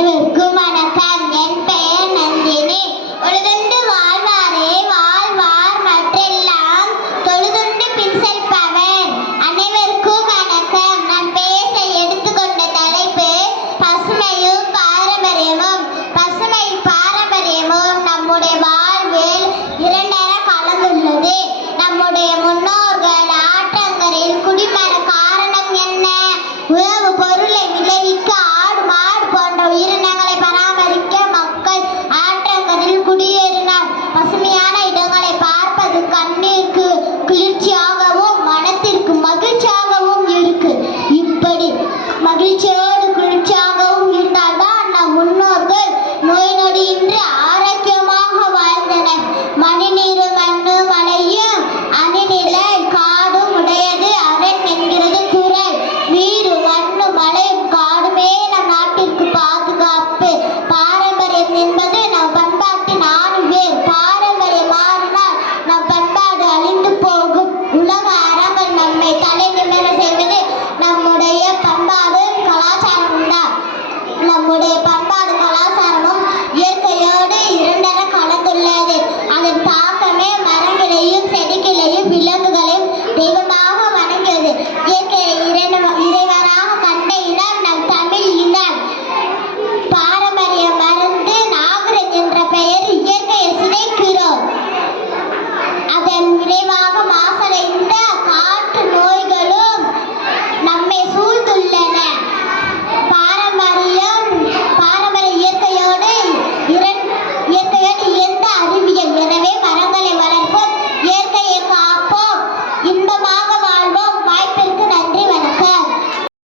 அனைவருக்கும் வணக்கம். என் பெயர் நந்தினி. உழுதுண்டு வாழ்வாரே வாழ்வார் மற்றெல்லாம் தொழுதுண்டு பின் செல்பவர். அனைவருக்கும் வணக்கம். நான் பேச எடுத்துக்கொண்ட தலைப்பு பசுமையும் பாரம்பரியமும். பசுமை பாரம்பரியமும் நம்முடைய வாழ்வில் இரண்டர கலந்துள்ளது. நம்முடைய முன்னோர்கள் ஆற்றங்கரையில் குடிமர காரணம் என்ன? உணவு பொருளை விளைவிக்க ஆடு மாடு போன்ற உயிரினங்களை பராமரிக்க மக்கள் ஆற்றங்கரையில் குடியேறினார். பசுமையான இடங்களை பார்ப்பது கண்ணிற்கு குளிர்ச்சியாகவும் மனத்திற்கு மகிழ்ச்சியாகவும் இருக்கு. இப்படி மகிழ்ச்சியோடு குளிர்ச்சியாகவும் இருந்தால்தான் நம் முன்னோர்கள் நோய் நொடியின்றி ஆரோக்கியமாக வாழ்ந்தனர். மணிநீர் மண்ணு மலையும் அணிநிலை காடும் உடையது அரண் என்கிறது குறள். நீர் மண்ணு மலையும் காடுமே நம் நாட்டிற்கு பாதுகாப்பு. பாரம்பரியம் என்பது நம் பண்பாட்டின் ஆணிவேர். பாரம்பரியம் மாறினால் நம் பண்பாடு அழிந்து போகும். உலக அறங்கள் நம்மை தலை நிமிர செய்வது நம்முடைய பண்பாடு கலாச்சாரம் தான். நம்முடைய பண்பாடு